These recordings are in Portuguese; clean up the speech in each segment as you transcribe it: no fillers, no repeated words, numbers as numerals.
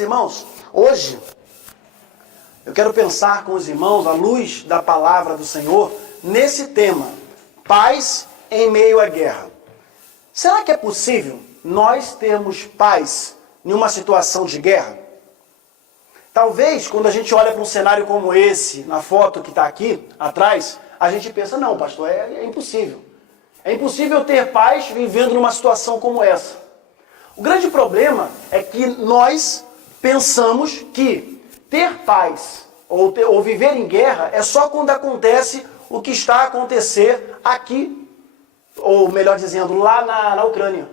Meus irmãos, hoje eu quero pensar com os irmãos, à luz da palavra do Senhor, nesse tema, paz em meio à guerra. Será que é possível nós termos paz em uma situação de guerra? Talvez, quando a gente olha para um cenário como esse, na foto que está aqui atrás, a gente pensa, não, pastor, é impossível. É impossível ter paz vivendo numa situação como essa. O grande problema é que nós pensamos que ter paz ou viver em guerra é só quando acontece o que está a acontecer aqui, ou melhor dizendo, lá na Ucrânia.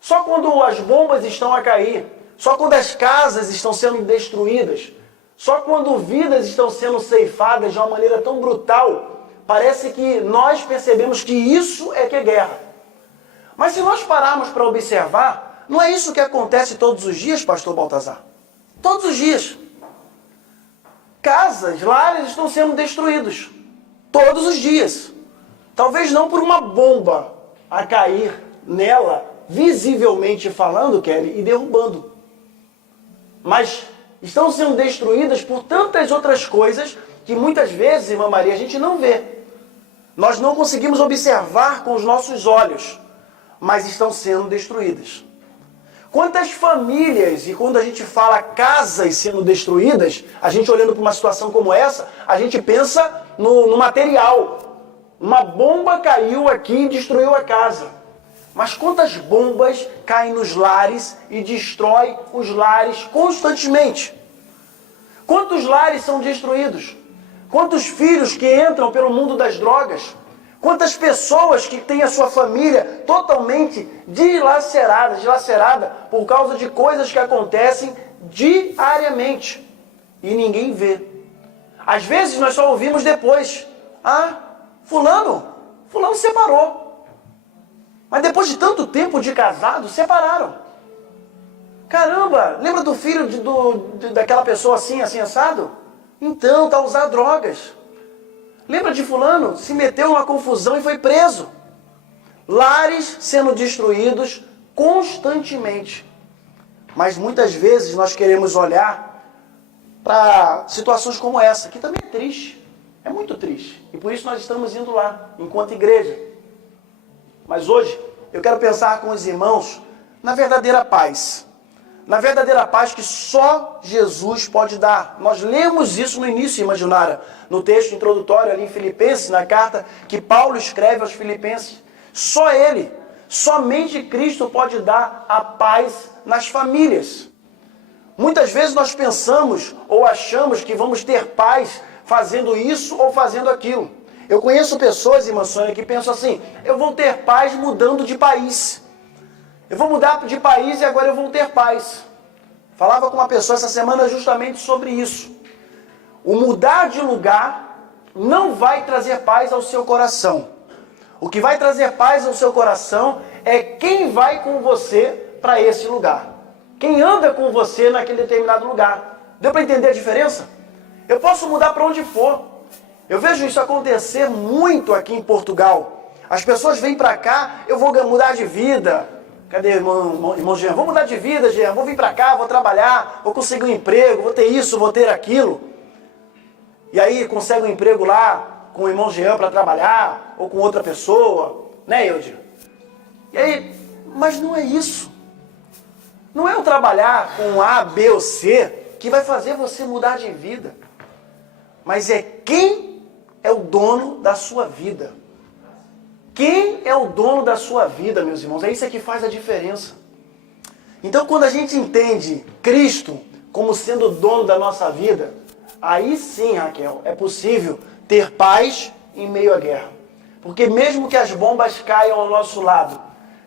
Só quando as bombas estão a cair, só quando as casas estão sendo destruídas, só quando vidas estão sendo ceifadas de uma maneira tão brutal, parece que nós percebemos que isso é que é guerra. Mas se nós pararmos para observar, não é isso que acontece todos os dias, pastor Baltazar? Todos os dias. Casas, lares estão sendo destruídos. Todos os dias. Talvez não por uma bomba a cair nela, visivelmente falando, Kelly, e derrubando. Mas estão sendo destruídas por tantas outras coisas que muitas vezes, irmã Maria, a gente não vê. Nós não conseguimos observar com os nossos olhos, mas estão sendo destruídas. Quantas famílias, e quando a gente fala casas sendo destruídas, a gente olhando para uma situação como essa, a gente pensa no material. Uma bomba caiu aqui e destruiu a casa. Mas quantas bombas caem nos lares e destrói os lares constantemente? Quantos lares são destruídos? Quantos filhos que entram pelo mundo das drogas? Quantas pessoas que têm a sua família totalmente dilacerada por causa de coisas que acontecem diariamente e ninguém vê. Às vezes nós só ouvimos depois. Fulano separou. Mas depois de tanto tempo de casado, separaram. Caramba, lembra do filho daquela pessoa assim assado? Então, está a usar drogas. Lembra de fulano? Se meteu numa confusão e foi preso. Lares sendo destruídos constantemente. Mas muitas vezes nós queremos olhar para situações como essa, que também é triste. É muito triste. E por isso nós estamos indo lá, enquanto igreja. Mas hoje eu quero pensar com os irmãos na verdadeira paz. Na verdadeira paz que só Jesus pode dar. Nós lemos isso no início, irmã Junara, no texto introdutório ali em Filipenses, na carta que Paulo escreve aos Filipenses. Só Ele, somente Cristo pode dar a paz nas famílias. Muitas vezes nós pensamos ou achamos que vamos ter paz fazendo isso ou fazendo aquilo. Eu conheço pessoas, irmã Sônia, que pensam assim, eu vou ter paz mudando de país. Eu vou mudar de país e agora eu vou ter paz. Falava com uma pessoa essa semana justamente sobre isso. O mudar de lugar não vai trazer paz ao seu coração. O que vai trazer paz ao seu coração é quem vai com você para esse lugar. Quem anda com você naquele determinado lugar. Deu para entender a diferença? Eu posso mudar para onde for. Eu vejo isso acontecer muito aqui em Portugal. As pessoas vêm para cá, eu vou mudar de vida. Cadê irmão Jean? Vou mudar de vida, Jean. Vou vir para cá, vou trabalhar, vou conseguir um emprego, vou ter isso, vou ter aquilo. E aí consegue um emprego lá com o irmão Jean para trabalhar, ou com outra pessoa. Né, Eudir? E aí, mas não é isso. Não é o trabalhar com A, B ou C que vai fazer você mudar de vida. Mas é quem é o dono da sua vida. Quem é o dono da sua vida, meus irmãos? É isso que faz a diferença. Então, quando a gente entende Cristo como sendo o dono da nossa vida, aí sim, Raquel, é possível ter paz em meio à guerra. Porque mesmo que as bombas caiam ao nosso lado,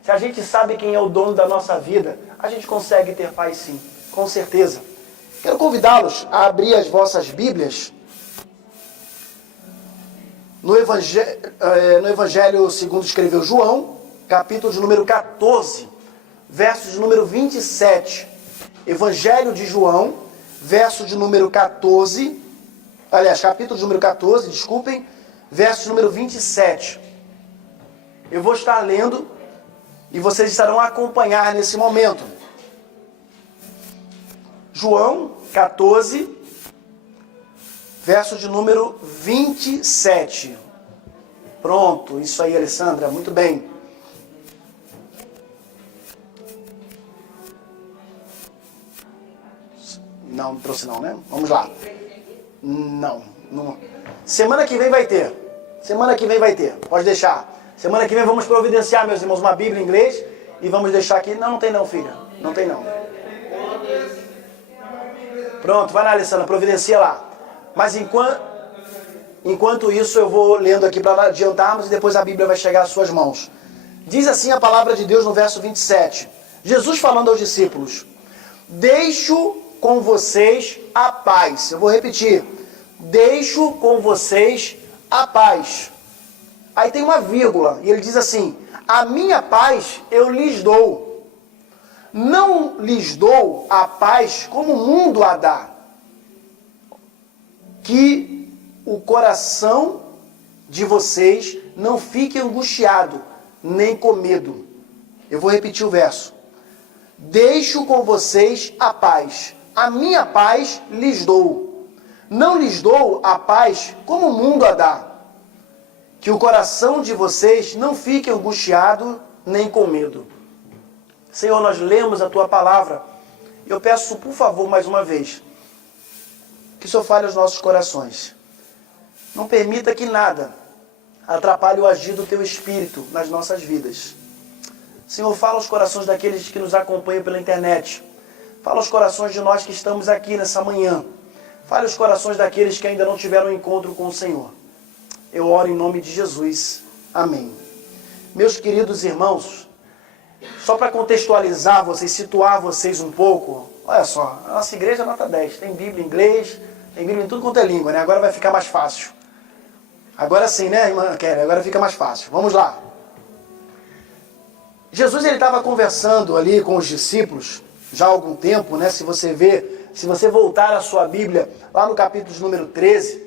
se a gente sabe quem é o dono da nossa vida, a gente consegue ter paz sim, com certeza. Quero convidá-los a abrir as vossas Bíblias no Evangelho segundo escreveu João, capítulo de número 14, verso de número 27. Evangelho de João, verso de número 14, aliás, capítulo de número 14, desculpem, verso de número 27. Eu vou estar lendo e vocês estarão a acompanhar nesse momento. João 14, verso de número 27. Pronto, isso aí, Alessandra, muito bem. Não trouxe não, né? Vamos lá. Não. Semana que vem vai ter. Semana que vem vai ter. Pode deixar. Semana que vem vamos providenciar, meus irmãos, uma Bíblia em inglês e vamos deixar aqui. Não tem não, filha. Não tem não. Pronto, vai lá, Alessandra, providencia lá. Mas enquanto isso eu vou lendo aqui para adiantarmos e depois a Bíblia vai chegar às suas mãos. Diz assim a palavra de Deus no verso 27. Jesus falando aos discípulos: deixo com vocês a paz. Eu vou repetir. Deixo com vocês a paz. Aí tem uma vírgula e ele diz assim: a minha paz eu lhes dou. Não lhes dou a paz como o mundo a dá. Que o coração de vocês não fique angustiado, nem com medo. Eu vou repetir o verso. Deixo com vocês a paz. A minha paz lhes dou. Não lhes dou a paz como o mundo a dá. Que o coração de vocês não fique angustiado, nem com medo. Senhor, nós lemos a Tua palavra. Eu peço, por favor, mais uma vez, que o Senhor fale aos nossos corações. Não permita que nada atrapalhe o agir do Teu Espírito nas nossas vidas. Senhor, fala aos corações daqueles que nos acompanham pela internet. Fala aos corações de nós que estamos aqui nessa manhã. Fala aos corações daqueles que ainda não tiveram um encontro com o Senhor. Eu oro em nome de Jesus. Amém. Meus queridos irmãos, só para contextualizar vocês, situar vocês um pouco, olha só, a nossa igreja é nota 10. Tem Bíblia em inglês, tem Bíblia em tudo quanto é língua, né? Agora vai ficar mais fácil. Agora sim, né, irmã Kelly? Agora fica mais fácil. Vamos lá. Jesus, ele estava conversando ali com os discípulos, já há algum tempo, né? Se você voltar a sua Bíblia, lá no capítulo número 13,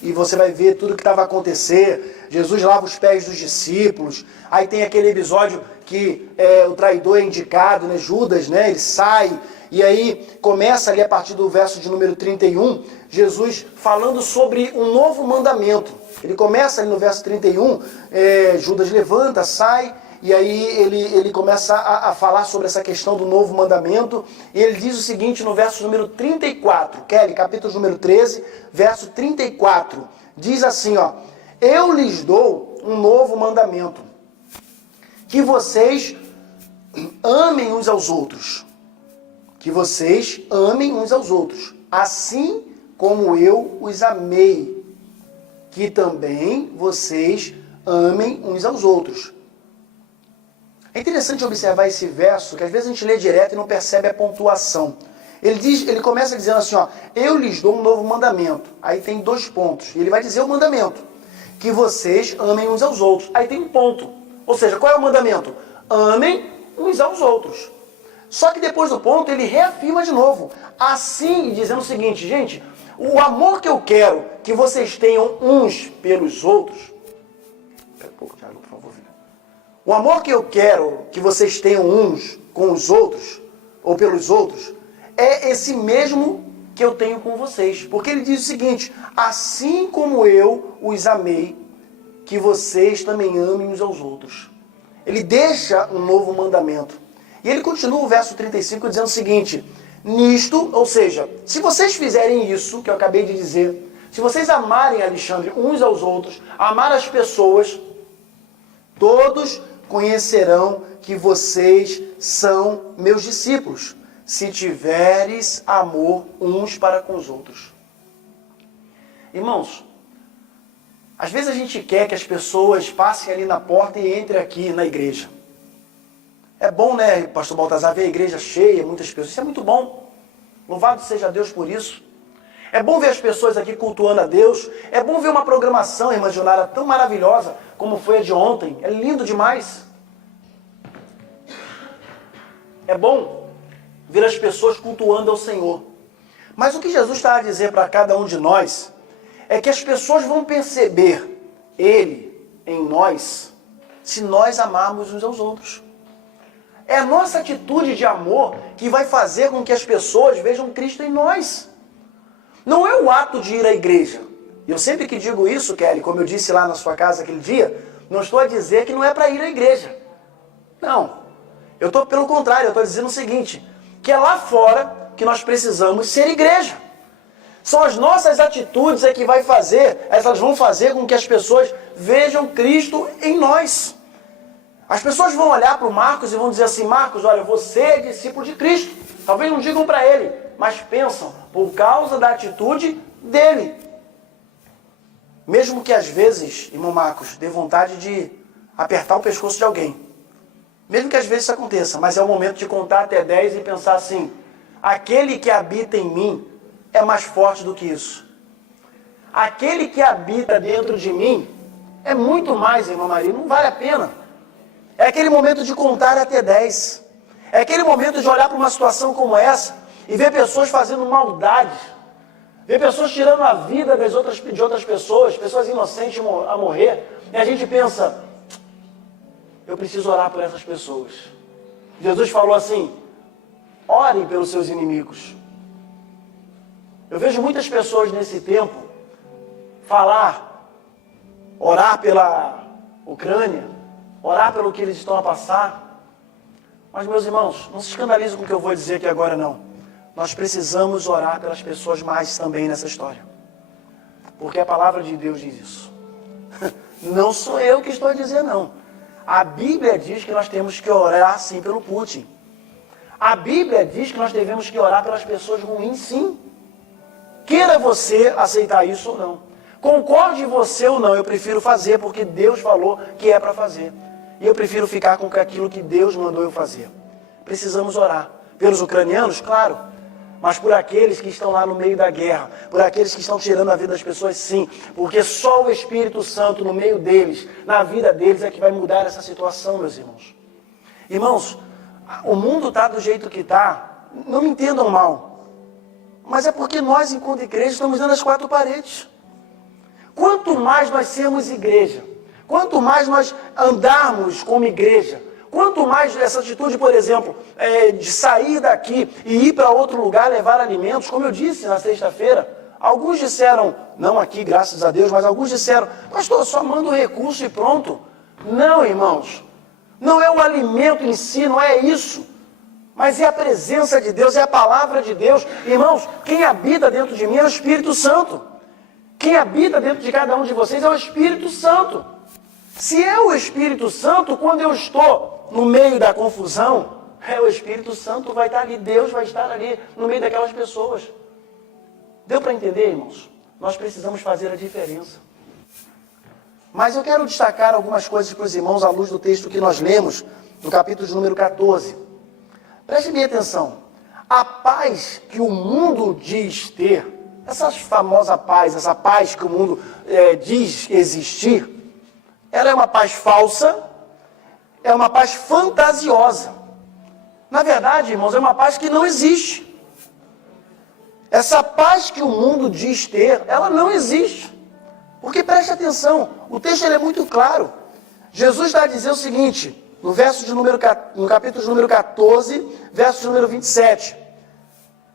e você vai ver tudo o que estava a acontecer. Jesus lava os pés dos discípulos. Aí tem aquele episódio que o traidor é indicado, né? Judas, né? Ele sai. E aí começa ali a partir do verso de número 31, Jesus falando sobre um novo mandamento. Ele começa ali no verso 31, Judas levanta, sai. E aí ele começa a falar sobre essa questão do novo mandamento. E ele diz o seguinte no verso número 34. Kelly, capítulo número 13, verso 34. Diz assim, ó: eu lhes dou um novo mandamento, que vocês amem uns aos outros. Que vocês amem uns aos outros, assim como eu os amei. Que também vocês amem uns aos outros. É interessante observar esse verso, que às vezes a gente lê direto e não percebe a pontuação. Ele começa dizendo assim, ó: eu lhes dou um novo mandamento. Aí tem 2 pontos. E ele vai dizer o mandamento: que vocês amem uns aos outros. Aí tem um ponto. Ou seja, qual é o mandamento? Amem uns aos outros. Só que depois do ponto, ele reafirma de novo. Assim, dizendo o seguinte: gente, o amor que eu quero que vocês tenham uns pelos outros... Espera um pouco, Thiago, por favor, filho. O amor que eu quero que vocês tenham uns com os outros, ou pelos outros, é esse mesmo que eu tenho com vocês. Porque ele diz o seguinte: assim como eu os amei, que vocês também amem uns aos outros. Ele deixa um novo mandamento. E ele continua o verso 35 dizendo o seguinte: nisto, ou seja, se vocês fizerem isso que eu acabei de dizer, se vocês amarem, Alexandre, uns aos outros, amar as pessoas, todos conhecerão que vocês são meus discípulos, se tiveres amor uns para com os outros. Irmãos, às vezes a gente quer que as pessoas passem ali na porta e entrem aqui na igreja. É bom, né, pastor Baltazar, ver a igreja cheia, muitas pessoas. Isso é muito bom. Louvado seja Deus por isso. É bom ver as pessoas aqui cultuando a Deus. É bom ver uma programação, irmã Junara, tão maravilhosa como foi a de ontem. É lindo demais. É bom ver as pessoas cultuando ao Senhor. Mas o que Jesus está a dizer para cada um de nós é que as pessoas vão perceber Ele em nós se nós amarmos uns aos outros. É a nossa atitude de amor que vai fazer com que as pessoas vejam Cristo em nós. Não é o ato de ir à igreja. Eu sempre que digo isso, Kelly, como eu disse lá na sua casa aquele dia, não estou a dizer que não é para ir à igreja. Não. Eu estou, pelo contrário, eu estou dizendo o seguinte, que é lá fora que nós precisamos ser igreja. São as nossas atitudes que elas vão fazer com que as pessoas vejam Cristo em nós. As pessoas vão olhar para o Marcos e vão dizer assim, Marcos, olha, você é discípulo de Cristo. Talvez não digam para ele, mas pensam por causa da atitude dele. Mesmo que às vezes, irmão Marcos, dê vontade de apertar o pescoço de alguém. Mesmo que às vezes isso aconteça, mas é o momento de contar até 10 e pensar assim, aquele que habita em mim é mais forte do que isso. Aquele que habita dentro de mim é muito mais, irmã Maria, não vale a pena. É aquele momento de contar até 10. É aquele momento de olhar para uma situação como essa e ver pessoas fazendo maldades. Ver pessoas tirando a vida de outras pessoas, pessoas inocentes a morrer. E a gente pensa, eu preciso orar por essas pessoas. Jesus falou assim, orem pelos seus inimigos. Eu vejo muitas pessoas nesse tempo orar pela Ucrânia, orar pelo que eles estão a passar. Mas, meus irmãos, não se escandalizem com o que eu vou dizer aqui agora, não. Nós precisamos orar pelas pessoas mais também nessa história. Porque a palavra de Deus diz isso. Não sou eu que estou a dizer, não. A Bíblia diz que nós temos que orar, sim, pelo Putin. A Bíblia diz que nós devemos que orar pelas pessoas ruins, sim. Queira você aceitar isso ou não. Concorde você ou não, eu prefiro fazer porque Deus falou que é para fazer. E eu prefiro ficar com aquilo que Deus mandou eu fazer. Precisamos orar. Pelos ucranianos, claro. Mas por aqueles que estão lá no meio da guerra. Por aqueles que estão tirando a vida das pessoas, sim. Porque só o Espírito Santo no meio deles, na vida deles, é que vai mudar essa situação, meus irmãos. Irmãos, o mundo está do jeito que está. Não me entendam mal. Mas é porque nós, enquanto igreja, estamos dentro das quatro paredes. Quanto mais nós sermos igreja, quanto mais nós andarmos como igreja, quanto mais essa atitude, por exemplo, de sair daqui e ir para outro lugar levar alimentos, como eu disse na sexta-feira, alguns disseram, não aqui, graças a Deus, mas alguns disseram, pastor, só manda o recurso e pronto. Não, irmãos, não é o alimento em si, não é isso. Mas é a presença de Deus, é a palavra de Deus. Irmãos, quem habita dentro de mim é o Espírito Santo. Quem habita dentro de cada um de vocês é o Espírito Santo. Se é o Espírito Santo, quando eu estou no meio da confusão, o Espírito Santo vai estar ali, Deus vai estar ali no meio daquelas pessoas. Deu para entender, irmãos? Nós precisamos fazer a diferença. Mas eu quero destacar algumas coisas para os irmãos à luz do texto que nós lemos, no capítulo de número 14. Preste bem atenção. A paz que o mundo diz ter, essa famosa paz, essa paz que o mundo diz existir, ela é uma paz falsa, é uma paz fantasiosa. Na verdade, irmãos, é uma paz que não existe. Essa paz que o mundo diz ter, ela não existe. Porque preste atenção, o texto é muito claro. Jesus está a dizer o seguinte, no capítulo de número 14, verso de número 27.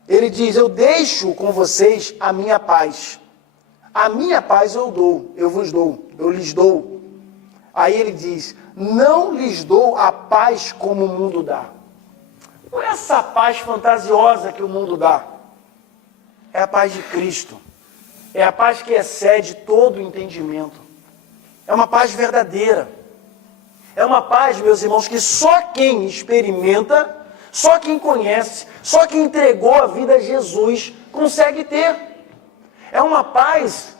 Ele diz, eu deixo com vocês a minha paz. A minha paz eu vos dou, eu lhes dou. Aí ele diz, não lhes dou a paz como o mundo dá. Não é essa paz fantasiosa que o mundo dá. É a paz de Cristo. É a paz que excede todo o entendimento. É uma paz verdadeira. É uma paz, meus irmãos, que só quem experimenta, só quem conhece, só quem entregou a vida a Jesus consegue ter. É uma paz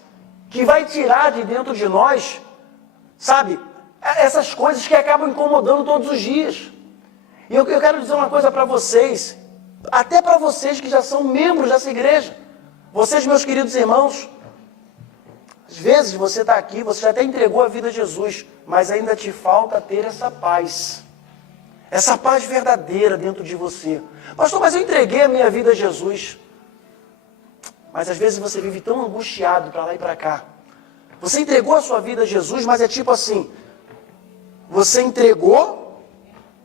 que vai tirar de dentro de nós, sabe, essas coisas que acabam incomodando todos os dias. E eu quero dizer uma coisa para vocês, até para vocês que já são membros dessa igreja. Vocês, meus queridos irmãos, às vezes você está aqui, você já até entregou a vida a Jesus, mas ainda te falta ter essa paz verdadeira dentro de você. Pastor, mas eu entreguei a minha vida a Jesus. Mas às vezes você vive tão angustiado para lá e para cá. Você entregou a sua vida a Jesus, mas é tipo assim, você entregou,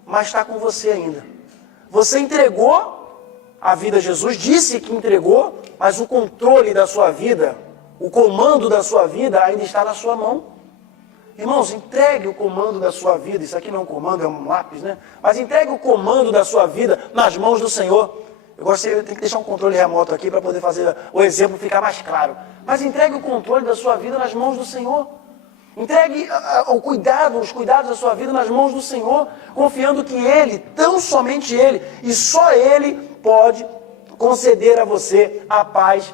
mas está com você ainda. Você entregou a vida a Jesus, disse que entregou, mas o controle da sua vida, o comando da sua vida ainda está na sua mão. Irmãos, entregue o comando da sua vida. Isso aqui não é um comando, é um lápis, né? Mas entregue o comando da sua vida nas mãos do Senhor. Eu tenho que deixar um controle remoto aqui para poder fazer o exemplo ficar mais claro. Mas entregue o controle da sua vida nas mãos do Senhor. Entregue os cuidados da sua vida nas mãos do Senhor, confiando que Ele, tão somente Ele, e só Ele pode conceder a você a paz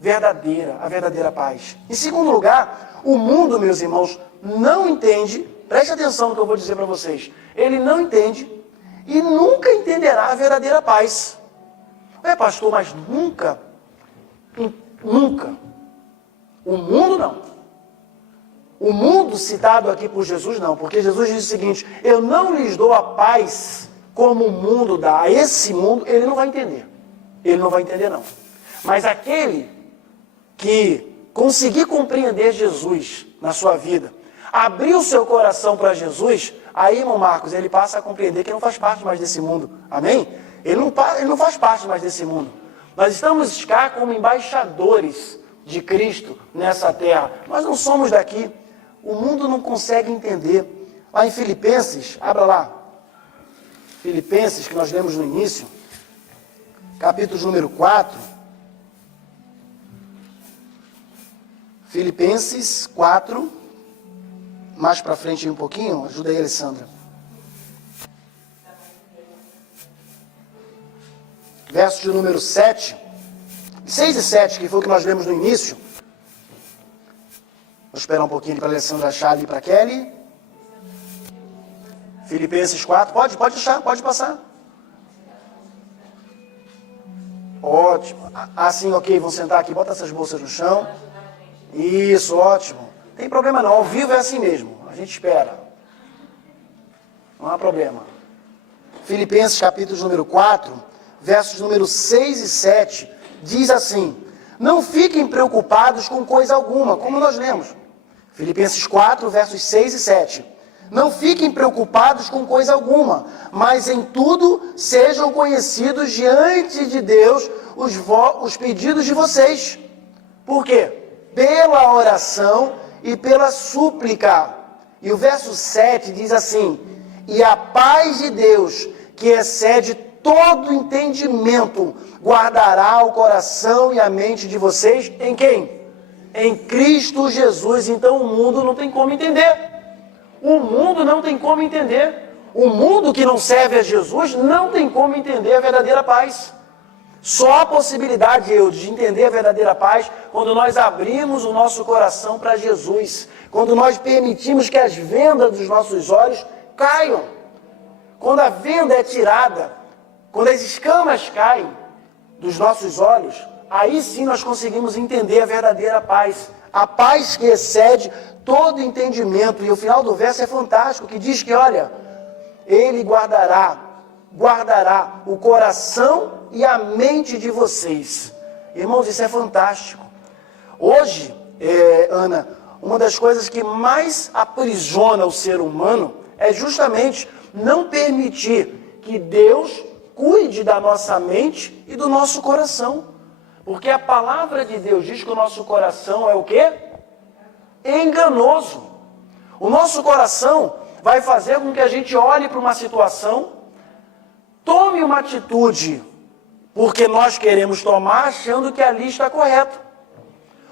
verdadeira, a verdadeira paz. Em segundo lugar, o mundo, meus irmãos, não entende, preste atenção no que eu vou dizer para vocês, ele não entende e nunca entenderá a verdadeira paz. Pastor, mas nunca, o mundo não. O mundo citado aqui por Jesus não, porque Jesus diz o seguinte, eu não lhes dou a paz como o mundo dá. A esse mundo ele não vai entender. Ele não vai entender não. Mas aquele que conseguir compreender Jesus na sua vida, abrir o seu coração para Jesus, aí, irmão Marcos, ele passa a compreender que não faz parte mais desse mundo. Amém? Ele não faz parte mais desse mundo. Nós estamos cá como embaixadores de Cristo nessa terra. Nós não somos daqui. O mundo não consegue entender. Lá em Filipenses, abra lá. Filipenses, que nós lemos no início, capítulo número 4. Filipenses 4. Mais para frente um pouquinho. Ajuda aí, Alessandra. Verso de número 7. 6 e 7, que foi o que nós lemos no início. Vou esperar um pouquinho para a Alessandra achar ali para a Kelly. Filipenses 4. Pode achar, pode passar. Ótimo. Assim, ok, vão sentar aqui, bota essas bolsas no chão. Isso, ótimo. Tem problema não, ao vivo é assim mesmo. A gente espera. Não há problema. Filipenses capítulo número 4, versos número 6 e 7, diz assim: não fiquem preocupados com coisa alguma, como nós lemos. Filipenses 4, versos 6 e 7. Não fiquem preocupados com coisa alguma, mas em tudo sejam conhecidos diante de Deus os pedidos de vocês. Por quê? Pela oração e pela súplica. E o verso 7 diz assim: e a paz de Deus, que excede todo entendimento, guardará o coração e a mente de vocês em quem? Em Cristo Jesus. Então o mundo não tem como entender. O mundo não tem como entender. O mundo que não serve a Jesus não tem como entender a verdadeira paz. Só a possibilidade, de entender a verdadeira paz quando nós abrimos o nosso coração para Jesus. Quando nós permitimos que as vendas dos nossos olhos caiam. Quando a venda é tirada, quando as escamas caem dos nossos olhos, aí sim nós conseguimos entender a verdadeira paz. A paz que excede todo entendimento. E o final do verso é fantástico, que diz que, olha, Ele guardará o coração e a mente de vocês. Irmãos, isso é fantástico. Hoje, Ana, uma das coisas que mais aprisiona o ser humano é justamente não permitir que Deus cuide da nossa mente e do nosso coração. Porque a palavra de Deus diz que o nosso coração é o quê? Enganoso. O nosso coração vai fazer com que a gente olhe para uma situação, tome uma atitude, porque nós queremos tomar achando que ali está correto.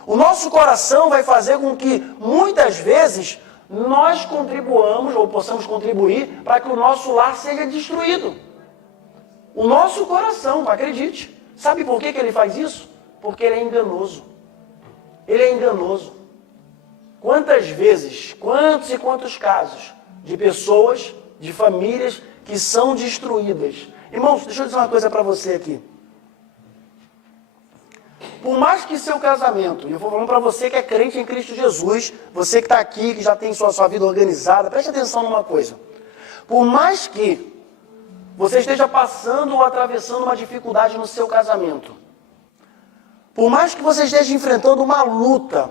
O nosso coração vai fazer com que, muitas vezes, nós contribuamos, ou possamos contribuir, para que o nosso lar seja destruído. O nosso coração, acredite. Sabe por que ele faz isso? Porque ele é enganoso. Ele é enganoso. Quantas vezes, quantos e quantos casos de pessoas, de famílias que são destruídas. Irmãos, deixa eu dizer uma coisa para você aqui. Por mais que seu casamento, e eu vou falando para você que é crente em Cristo Jesus, você que está aqui, que já tem sua vida organizada, preste atenção numa coisa. Por mais que você esteja passando ou atravessando uma dificuldade no seu casamento, por mais que você esteja enfrentando uma luta,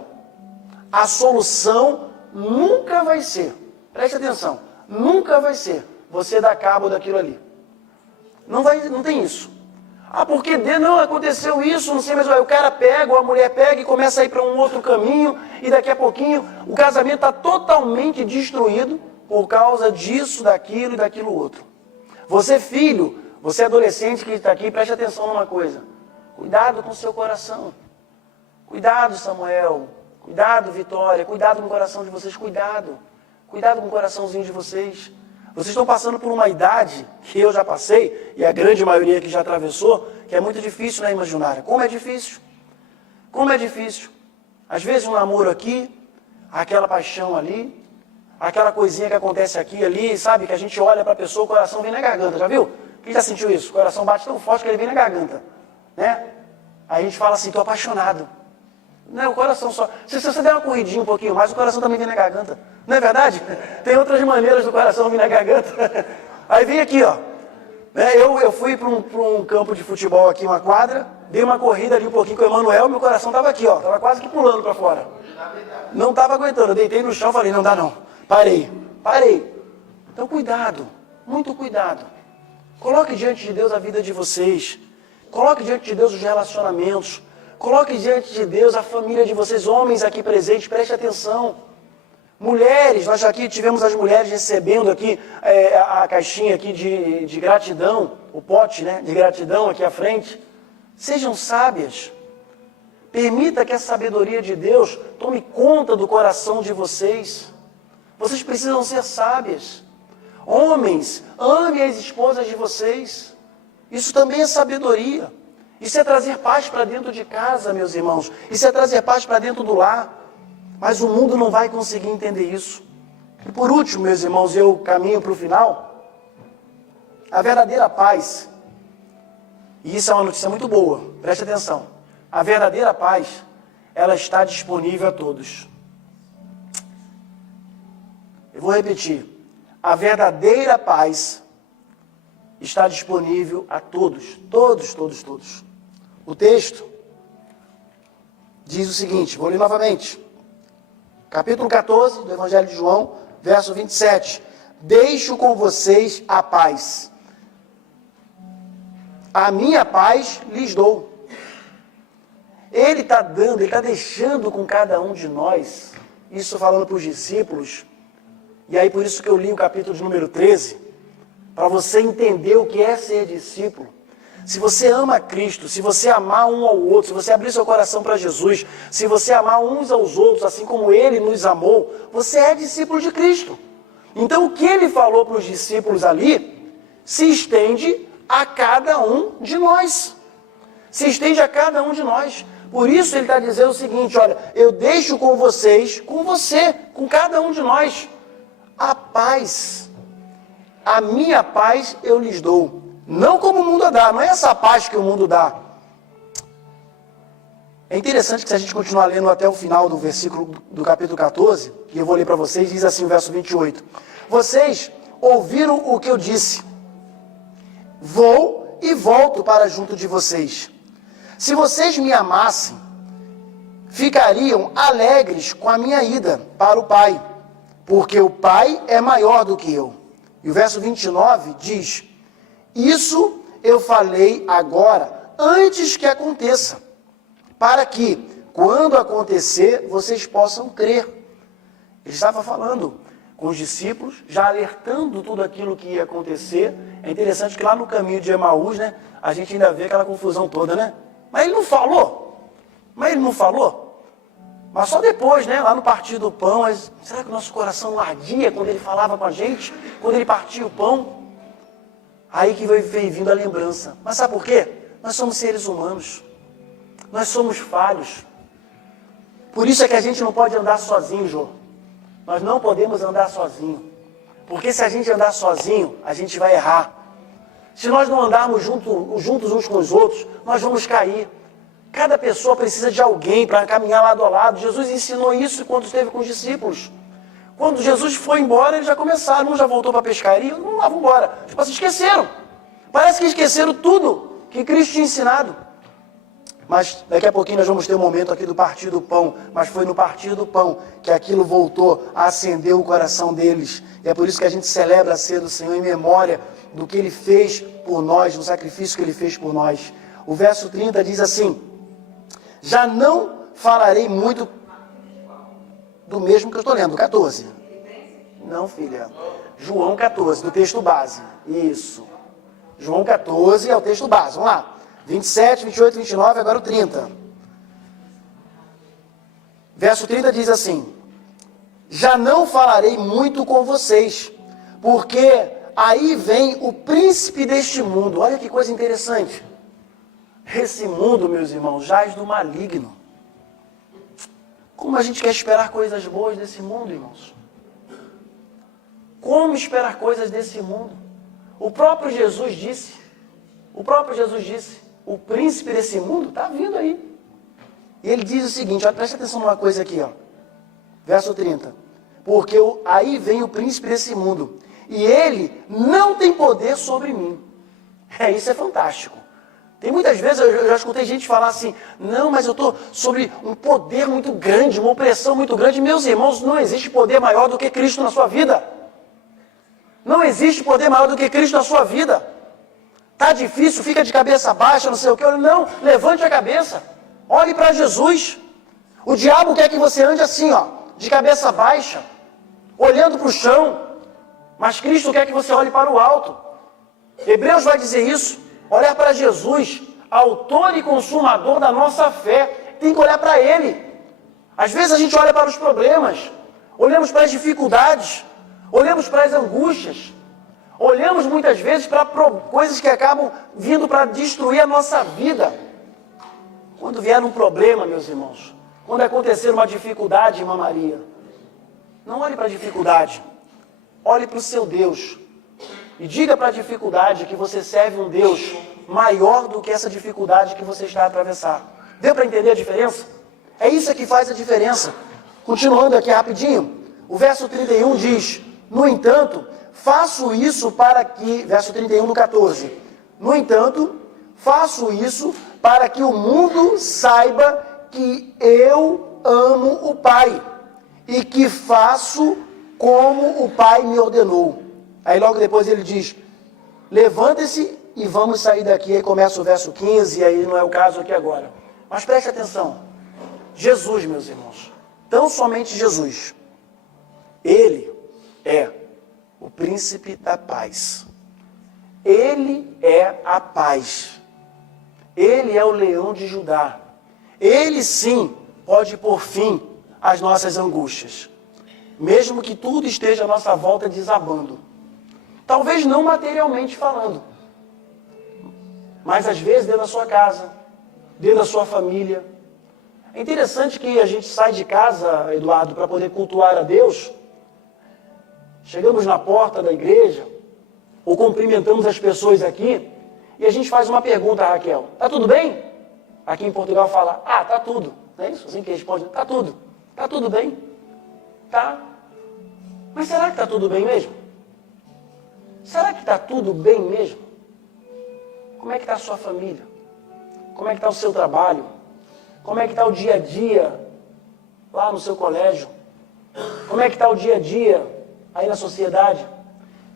a solução nunca vai ser, preste atenção, nunca vai ser você dá cabo daquilo ali. Não tem isso. Ah, porque não aconteceu isso, não sei, mas o cara pega, ou a mulher pega e começa a ir para um outro caminho, e daqui a pouquinho o casamento está totalmente destruído por causa disso, daquilo e daquilo outro. Você, filho, você adolescente que está aqui, preste atenção numa coisa. Cuidado com o seu coração. Cuidado, Samuel. Cuidado, Vitória. Cuidado com o coração de vocês. Cuidado. Cuidado com o coraçãozinho de vocês. Vocês estão passando por uma idade que eu já passei, e a grande maioria que já atravessou, que é muito difícil na imaginária. Como é difícil? Como é difícil? Às vezes um namoro aqui, aquela paixão ali, aquela coisinha que acontece aqui e ali, sabe? Que a gente olha para a pessoa, o coração vem na garganta, já viu? Quem já sentiu isso? O coração bate tão forte que ele vem na garganta, né? Aí a gente fala assim, estou apaixonado. Não é o coração só. Se você der uma corridinha um pouquinho mais, o coração também vem na garganta. Não é verdade? Tem outras maneiras do coração vir na garganta. Aí vem aqui, ó. Eu fui para um campo de futebol aqui, uma quadra, dei uma corrida ali um pouquinho com o Emanuel, meu coração estava aqui, ó. Estava quase que pulando para fora. Não estava aguentando. Eu deitei no chão e falei, não dá não. Parei. Então cuidado, muito cuidado. Coloque diante de Deus a vida de vocês. Coloque diante de Deus os relacionamentos. Coloque diante de Deus a família de vocês, homens aqui presentes, preste atenção. Mulheres, nós aqui tivemos as mulheres recebendo aqui a caixinha aqui de gratidão, o pote, né, de gratidão aqui à frente. Sejam sábias. Permita que a sabedoria de Deus tome conta do coração de vocês. Vocês precisam ser sábias. Homens, amem as esposas de vocês. Isso também é sabedoria. Isso é trazer paz para dentro de casa, meus irmãos. Isso é trazer paz para dentro do lar. Mas o mundo não vai conseguir entender isso. E por último, meus irmãos, eu caminho para o final. A verdadeira paz, e isso é uma notícia muito boa, preste atenção. A verdadeira paz, ela está disponível a todos. Eu vou repetir. A verdadeira paz está disponível a todos. Todos. O texto diz o seguinte, vou ler novamente. Capítulo 14 do Evangelho de João, verso 27. Deixo com vocês a paz. A minha paz lhes dou. Ele está dando, ele está deixando com cada um de nós, isso falando para os discípulos, e aí por isso que eu li o capítulo de número 13, para você entender o que é ser discípulo. Se você ama Cristo, se você amar um ao outro, se você abrir seu coração para Jesus, se você amar uns aos outros, assim como Ele nos amou, você é discípulo de Cristo. Então o que Ele falou para os discípulos ali, se estende a cada um de nós. Se estende a cada um de nós. Por isso Ele está dizendo o seguinte, olha, eu deixo com vocês, com você, com cada um de nós, a paz. A minha paz eu lhes dou. Não como o mundo dá, não é essa paz que o mundo dá. É interessante que se a gente continuar lendo até o final do versículo do capítulo 14, que eu vou ler para vocês, diz assim o verso 28. Vocês ouviram o que eu disse. Vou e volto para junto de vocês. Se vocês me amassem, ficariam alegres com a minha ida para o Pai, porque o Pai é maior do que eu. E o verso 29 diz, isso eu falei agora, antes que aconteça, para que, quando acontecer, vocês possam crer. Ele estava falando com os discípulos, já alertando tudo aquilo que ia acontecer. É interessante que lá no caminho de Emaús, né, a gente ainda vê aquela confusão toda, né? Mas ele não falou. Mas só depois, né, lá no partir do pão, será que o nosso coração ardia quando ele falava com a gente? Quando ele partia o pão? Aí que veio vindo a lembrança. Mas sabe por quê? Nós somos seres humanos. Nós somos falhos. Por isso é que a gente não pode andar sozinho, Jô. Nós não podemos andar sozinho. Porque se a gente andar sozinho, a gente vai errar. Se nós não andarmos juntos uns com os outros, nós vamos cair. Cada pessoa precisa de alguém para caminhar lado a lado. Jesus ensinou isso quando esteve com os discípulos. Quando Jesus foi embora, eles já começaram. Um já voltou para a pescaria, não lá, vamos embora. Tipo assim, esqueceram. Parece que esqueceram tudo que Cristo tinha ensinado. Mas daqui a pouquinho nós vamos ter um momento aqui do partir do pão. Mas foi no partir do pão que aquilo voltou a acender o coração deles. E é por isso que a gente celebra a ceia do Senhor em memória do que Ele fez por nós, do sacrifício que Ele fez por nós. O verso 30 diz assim: já não falarei muito do mesmo que eu estou lendo, 14. Não, filha. João 14, do texto base. Isso. João 14 é o texto base. Vamos lá. 27, 28, 29, agora o 30. Verso 30 diz assim: já não falarei muito com vocês, porque aí vem o príncipe deste mundo. Olha que coisa interessante. Esse mundo, meus irmãos, jaz do maligno. Como a gente quer esperar coisas boas desse mundo, irmãos? Como esperar coisas desse mundo? O próprio Jesus disse, o príncipe desse mundo está vindo aí. E ele diz o seguinte, olha, preste atenção numa coisa aqui, ó. Verso 30. Porque aí vem o príncipe desse mundo, e ele não tem poder sobre mim. Isso é fantástico. Tem muitas vezes, eu já escutei gente falar assim, não, mas eu estou sobre um poder muito grande, uma opressão muito grande. Meus irmãos, não existe poder maior do que Cristo na sua vida. Não existe poder maior do que Cristo na sua vida. Está difícil, fica de cabeça baixa, não sei o que. Não, levante a cabeça. Olhe para Jesus. O diabo quer que você ande assim, ó, de cabeça baixa, olhando para o chão. Mas Cristo quer que você olhe para o alto. Hebreus vai dizer isso. Olhar para Jesus, autor e consumador da nossa fé. Tem que olhar para Ele. Às vezes a gente olha para os problemas, olhamos para as dificuldades, olhamos para as angústias, olhamos muitas vezes para coisas que acabam vindo para destruir a nossa vida. Quando vier um problema, meus irmãos, quando acontecer uma dificuldade, irmã Maria, não olhe para a dificuldade, olhe para o seu Deus. E diga para a dificuldade que você serve um Deus maior do que essa dificuldade que você está a atravessar. Deu para entender a diferença? É isso que faz a diferença. Continuando aqui rapidinho, o verso 31 diz, no entanto, faço isso para que, verso 31 do 14, no entanto, faço isso para que o mundo saiba que eu amo o Pai e que faço como o Pai me ordenou. Aí logo depois ele diz, levante-se e vamos sair daqui. Aí começa o verso 15, e aí não é o caso aqui agora. Mas preste atenção, Jesus, meus irmãos, tão somente Jesus, Ele é o príncipe da paz. Ele é a paz. Ele é o leão de Judá. Ele sim pode pôr fim às nossas angústias, mesmo que tudo esteja à nossa volta desabando. Talvez não materialmente falando, mas às vezes dentro da sua casa, dentro da sua família. É interessante que a gente sai de casa, Eduardo, para poder cultuar a Deus. Chegamos na porta da igreja, ou cumprimentamos as pessoas aqui, e a gente faz uma pergunta, Raquel, tá tudo bem? Aqui em Portugal fala, tá tudo. Não é isso? Assim que responde, tá tudo bem? Tá. Mas será que tá tudo bem mesmo? Será que está tudo bem mesmo? Como é que está a sua família? Como é que está o seu trabalho? Como é que está o dia a dia lá no seu colégio? Como é que está o dia a dia aí na sociedade?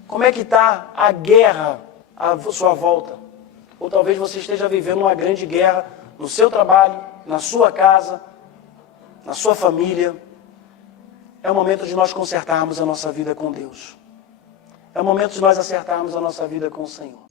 Como é que está a guerra à sua volta? Ou talvez você esteja vivendo uma grande guerra no seu trabalho, na sua casa, na sua família. É o momento de nós consertarmos a nossa vida com Deus. É o momento de nós acertarmos a nossa vida com o Senhor.